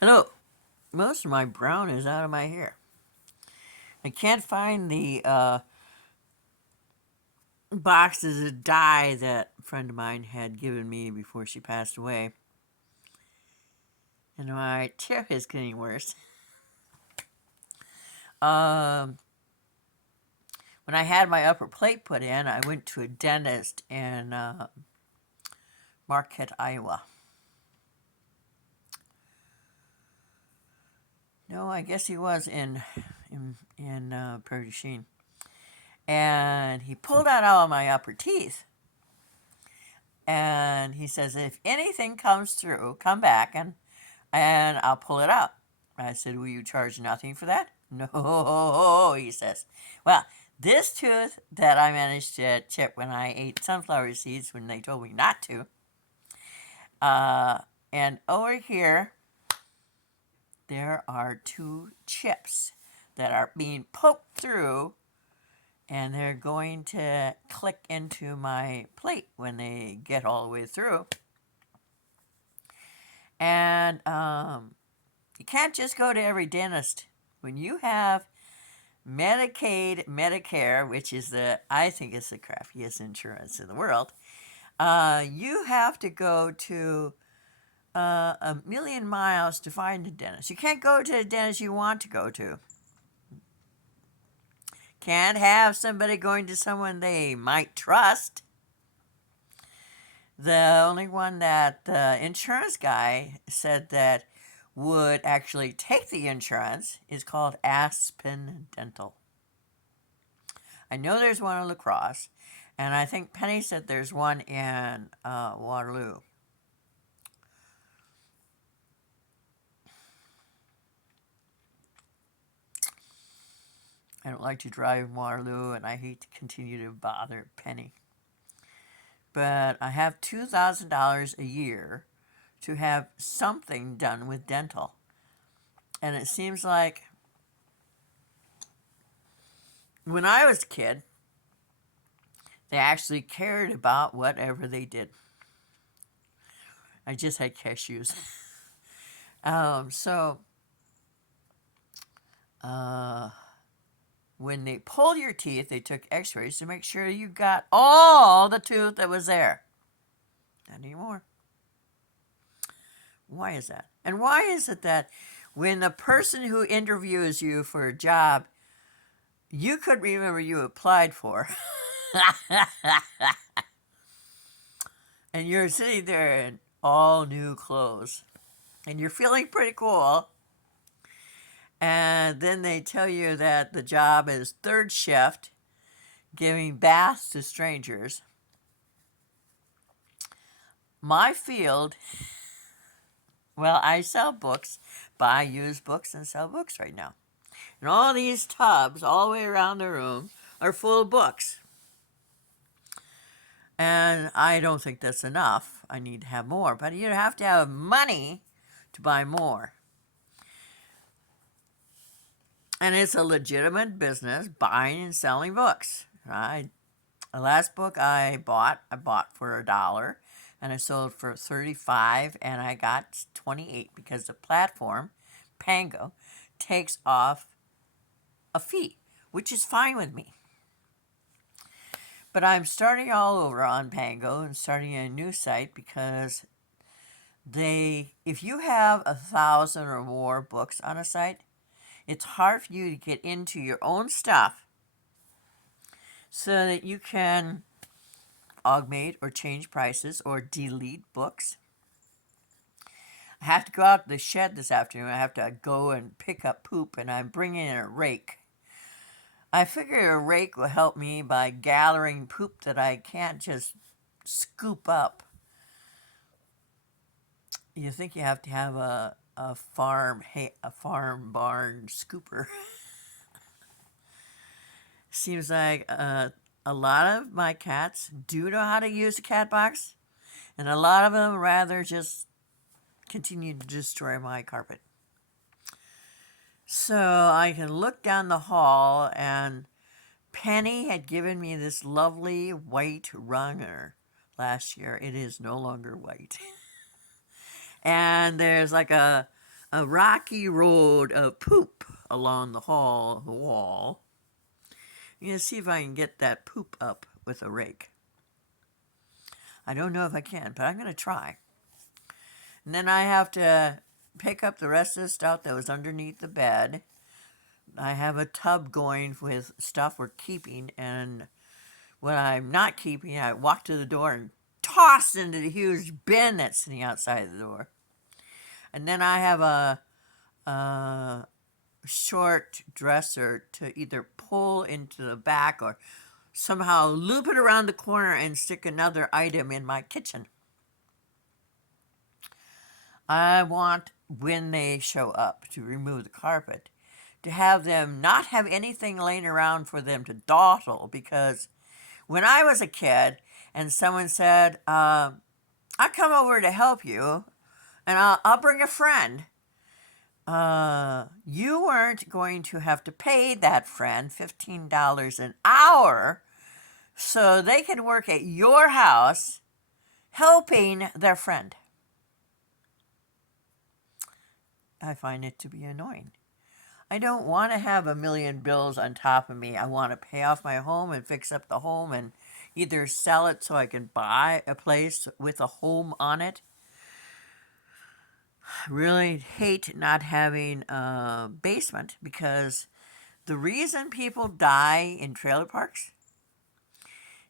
Hello. Most of my brown is out of my hair. I can't find the boxes of dye that a friend of mine had given me before she passed away. And my hair is getting worse. Um, when I had my upper plate put in, I went to a dentist in Marquette, Iowa. No, I guess he was in Prairie du Chien. And he pulled out all of my upper teeth. And he says, if anything comes through, come back and I'll pull it out. I said, will you charge nothing for that? No, he says. Well, this tooth that I managed to chip when I ate sunflower seeds when they told me not to, uh, and over here, there are two chips that are being poked through, and they're going to click into my plate when they get all the way through. And you can't just go to every dentist. When you have Medicaid, Medicare, which is I think it's the crappiest insurance in the world, you have to go to a million miles to find a dentist. You can't go to a dentist you want to go to. Can't have somebody going to someone they might trust. The only one that the insurance guy said that would actually take the insurance is called Aspen Dental. I know there's one in La Crosse, and I think Penny said there's one in Waterloo. I don't like to drive in Waterloo, and I hate to continue to bother Penny. But I have $2,000 a year to have something done with dental. And it seems like when I was a kid, they actually cared about whatever they did. I just had cashews. So uh, when they pulled your teeth, they took x-rays to make sure you got all the tooth that was there. Not anymore. Why is that? And why is it that when the person who interviews you for a job, you could remember you applied for, and you're sitting there in all new clothes, and you're feeling pretty cool, and then they tell you that the job is third shift, giving baths to strangers. My field, well, I sell books, buy used books, and sell books right now. And all these tubs all the way around the room are full of books. And I don't think that's enough. I need to have more. But you have to have money to buy more. And it's a legitimate business buying and selling books. The last book I bought for $1 and I sold for 35 and I got 28 because the platform, Pango, takes off a fee, which is fine with me. But I'm starting all over on Pango and starting a new site because if you have 1,000 or more books on a site, it's hard for you to get into your own stuff so that you can augment or change prices or delete books. I have to go out to the shed this afternoon. I have to go and pick up poop, and I'm bringing in a rake. I figure a rake will help me by gathering poop that I can't just scoop up. You think you have to have a farm barn scooper. Seems like a lot of my cats do know how to use a cat box, and a lot of them rather just continue to destroy my carpet. So I can look down the hall, and Penny had given me this lovely white runner last year. It is no longer white. And there's like a a rocky road of poop along the wall. I'm gonna see if I can get that poop up with a rake. I don't know if I can, but I'm gonna try. And then I have to pick up the rest of the stuff that was underneath the bed. I have a tub going with stuff we're keeping, and when I'm not keeping, I walk to the door and toss into the huge bin that's sitting outside the door. And then I have a short dresser to either pull into the back or somehow loop it around the corner and stick another item in my kitchen. I want, when they show up to remove the carpet, to have them not have anything laying around for them to dawdle, because when I was a kid and someone said, I'll come over to help you and I'll bring a friend, you weren't going to have to pay that friend $15 an hour so they could work at your house helping their friend. I find it to be annoying. I don't want to have a million bills on top of me. I want to pay off my home and fix up the home and either sell it so I can buy a place with a home on it. I really hate not having a basement, because the reason people die in trailer parks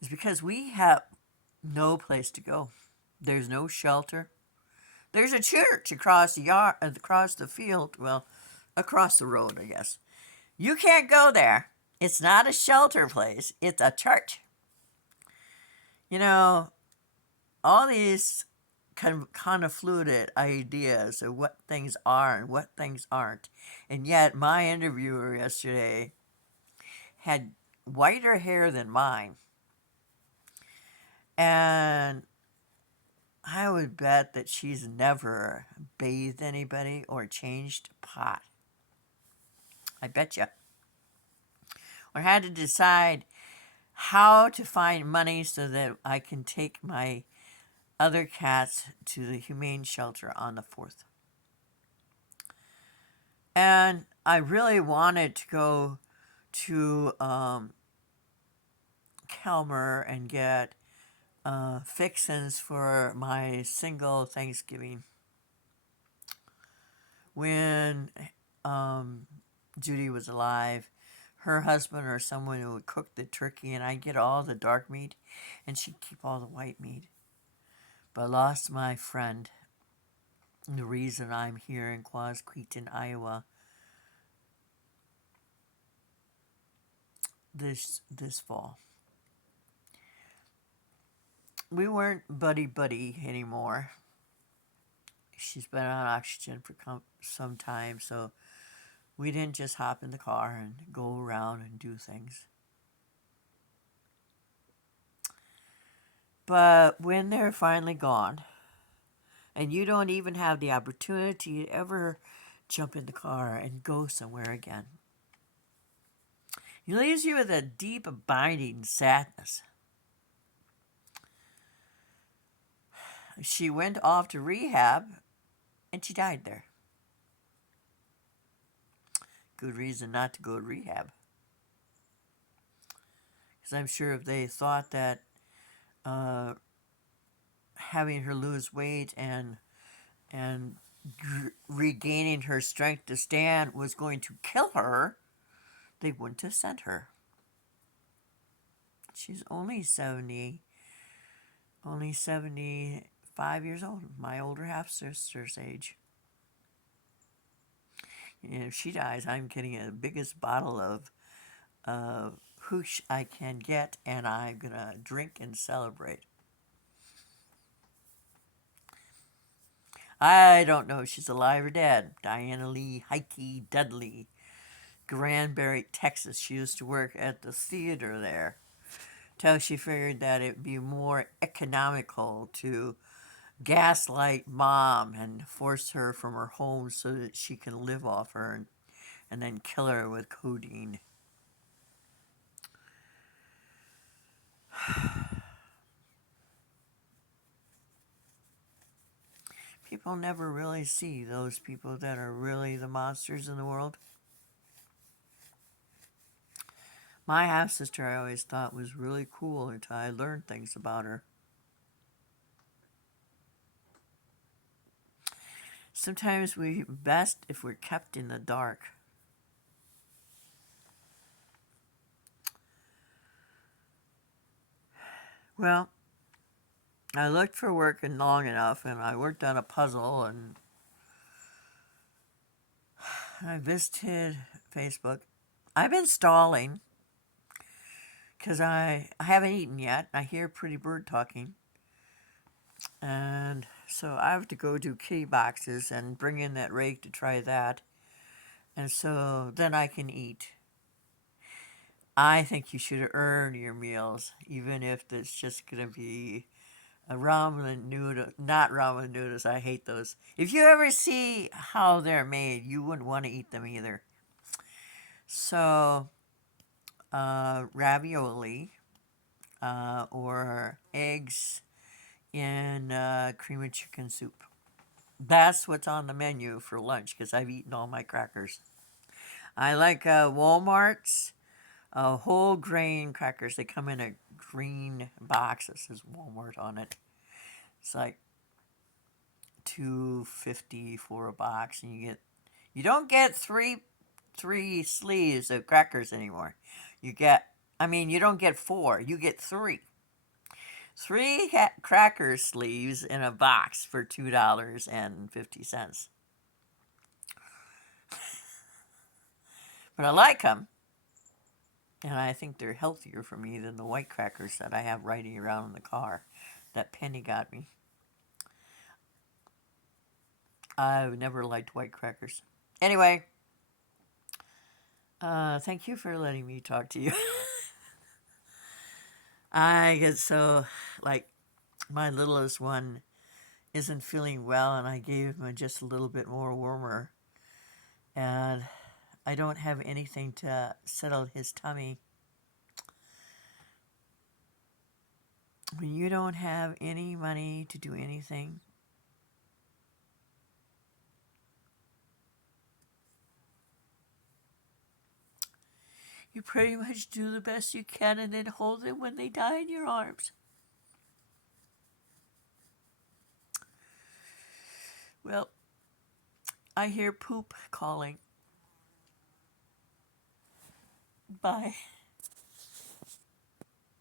is because we have no place to go. There's no shelter. There's a church across the yard, across the field, well, across the road, I guess. You can't go there. It's not a shelter place, it's a church. You know, all these kind of fluid ideas of what things are and what things aren't. And yet, my interviewer yesterday had whiter hair than mine. And I would bet that she's never bathed anybody or changed a pot. I bet you. Or had to decide how to find money so that I can take my other cats to the humane shelter on the 4th. And I really wanted to go to Kelmer and get fixins for my single Thanksgiving. When Judy was alive, her husband or someone would cook the turkey, and I'd get all the dark meat, and she'd keep all the white meat. But I lost my friend. The reason I'm here in Quasqueton, Iowa, this fall. We weren't buddy anymore. She's been on oxygen for some time, so we didn't just hop in the car and go around and do things. But when they're finally gone, and you don't even have the opportunity to ever jump in the car and go somewhere again, it leaves you with a deep, abiding sadness. She went off to rehab and she died there. Good reason not to go to rehab. Because I'm sure if they thought that having her lose weight and regaining her strength to stand was going to kill her, they wouldn't have sent her. She's only 75 years old, my older half sister's age. And if she dies, I'm getting the biggest bottle of hooch I can get, and I'm gonna drink and celebrate. I don't know if she's alive or dead. Diana Lee Heike Dudley, Granbury, Texas. She used to work at the theater there, till she figured that it'd be more economical to gaslight mom and force her from her home so that she can live off her, and then kill her with codeine. people never really see those people that are really the monsters in the world. My half sister I always thought was really cool until I learned things about her. Sometimes we best if we're kept in the dark. Well, I looked for work long enough and I worked on a puzzle and I visited Facebook. I've been stalling because I haven't eaten yet. I hear Pretty Bird talking. And so I have to go do kitty boxes and bring in that rake to try that. And so then I can eat. I think you should earn your meals, even if it's just going to be a ramen noodle, not ramen noodles. I hate those. If you ever see how they're made, you wouldn't want to eat them either. So, ravioli or eggs in cream and chicken soup. That's what's on the menu for lunch because I've eaten all my crackers. I like Walmart's whole grain crackers. They come in a green box that says Walmart on it. It's like $2.50 for a box, and you don't get three sleeves of crackers anymore. You get, I mean, you don't get four. You get three. Three cracker sleeves in a box for $2.50. But I like them, and I think they're healthier for me than the white crackers that I have riding around in the car that Penny got me. I've never liked white crackers. Anyway, thank you for letting me talk to you. I get so, like, my littlest one isn't feeling well, and I gave him just a little bit more warmer. And I don't have anything to settle his tummy. When you don't have any money to do anything, you pretty much do the best you can and then hold them when they die in your arms. Well, I hear poop calling. Bye.